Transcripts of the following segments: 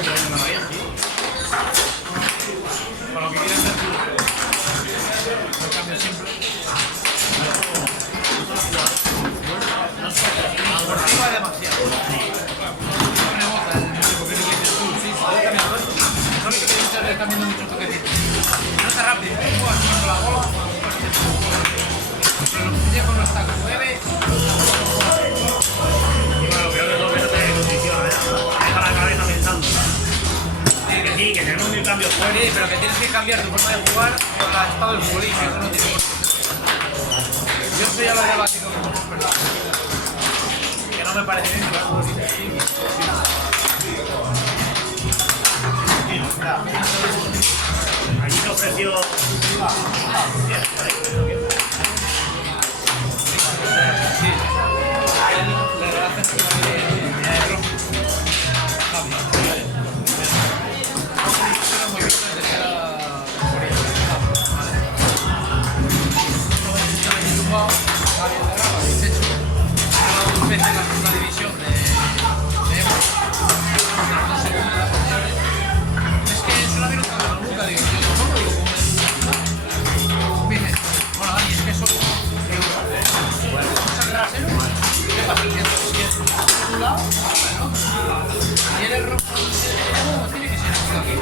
Con lo que quieres hacer tú. El cambio simple. Amortigua demasiado. No me gusta el único que dices tú. Sí, se puede cambiar todo. No es que te estés cambiando mucho toquecitos. No está rápido. Tú haciendo la bola. Pero lo que con los tacos mueve. Y bueno, lo peor de todo es que no te condiciona, deja la cabeza pensando. Sí, que tenemos mil cambios fuera. Sí, pero que tienes que cambiar tu forma de jugar por el estado del futbolista, eso no tiene por qué. Yo esto ya lo he debatido con muchas personas. Que no me parece bien que los futbolistas Allí te ofreció... y el error tiene que ser aquí.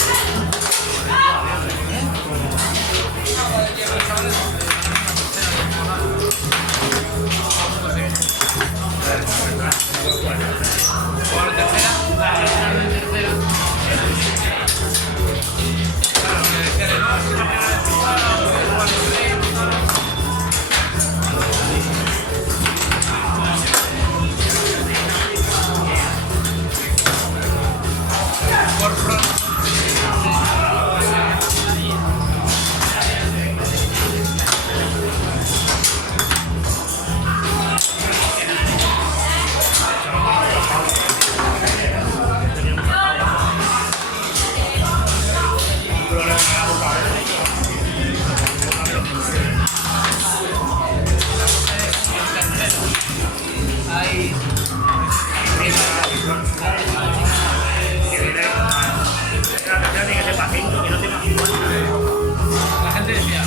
La gente decía,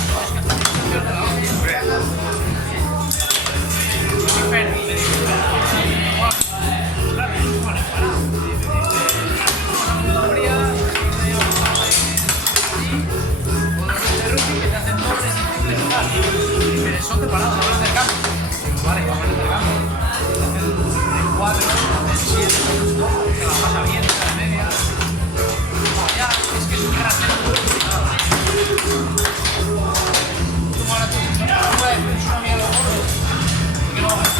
son preparados, no del campo. Vale, vamos del campo. Hacen 4, hacen 7, se la pasa bien, se la media. Ya, es que es un gran como ahora tú, no puedes decir una mierda de gordo. ¿Por qué no hagas?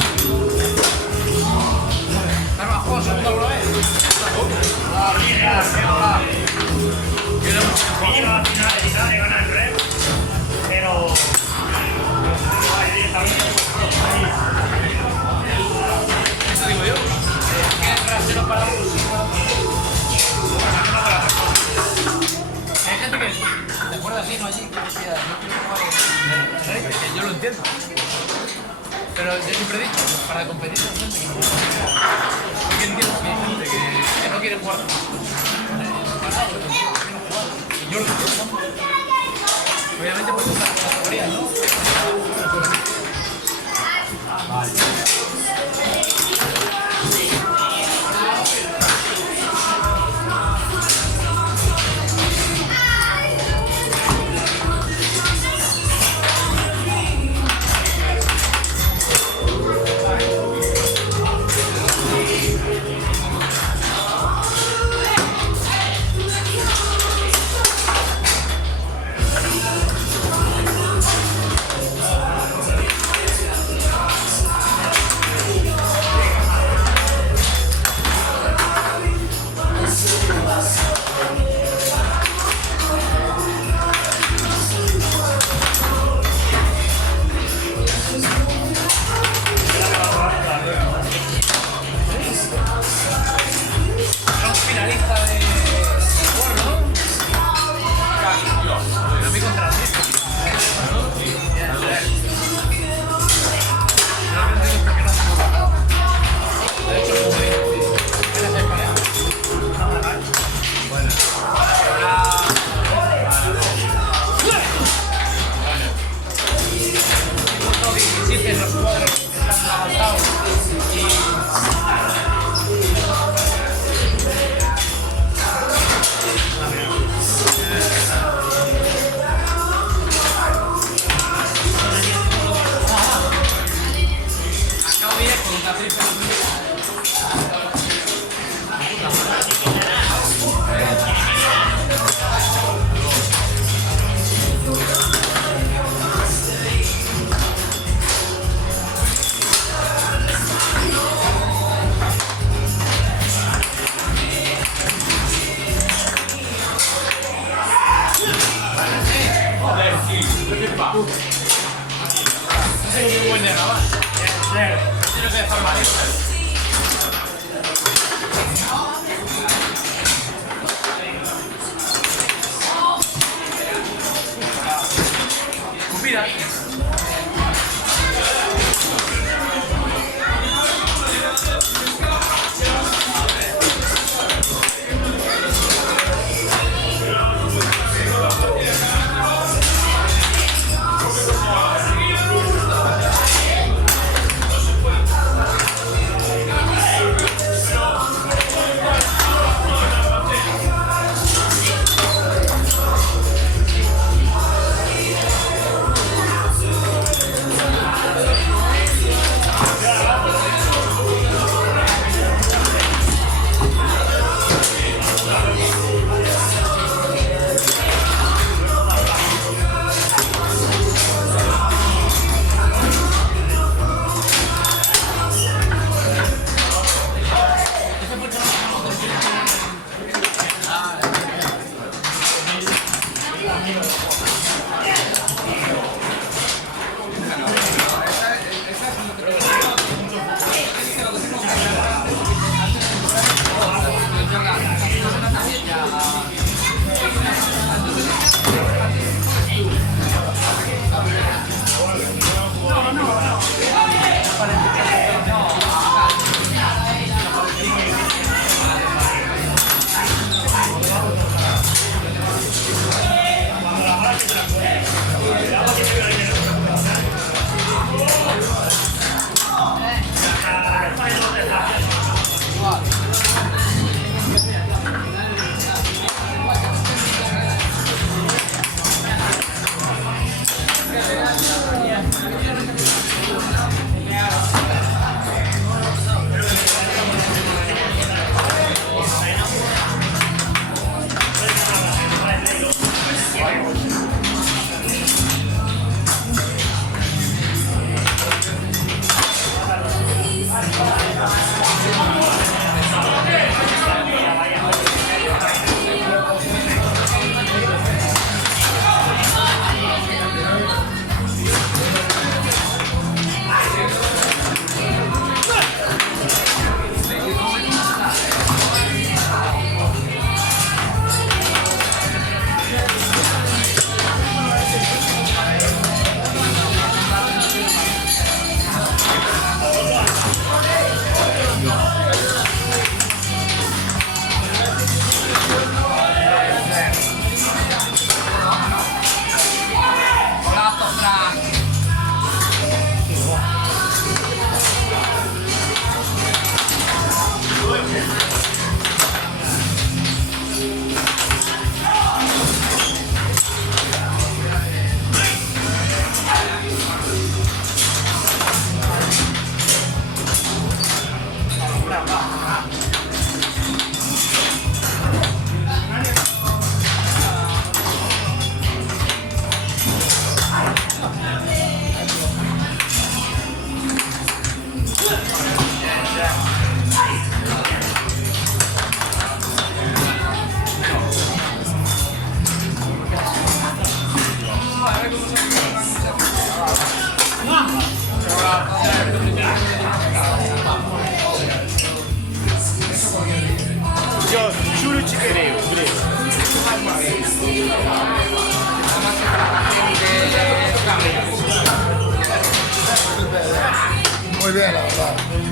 ¿Estás bajo el segundo lo ves? ¡Ah, mira! ¡Qué Y llega al final de mitad, le gana el rep, pero... Eso digo yo. Que el trasero para uno sí, hay gente que te acuerdas así, ¿no? Allí que decía, yo quiero jugar en que yo lo entiendo. Pero yo siempre he dicho, para competir con gente que no porque entiendo que hay gente que no quiere jugar. Y yo lo entiendo. Obviamente por estas categorías, ¿no? Vale. Sei un buen nero, va. Tiene que formar esto. Cupida. Io giuro ci credevo, Muy bien, la verdad.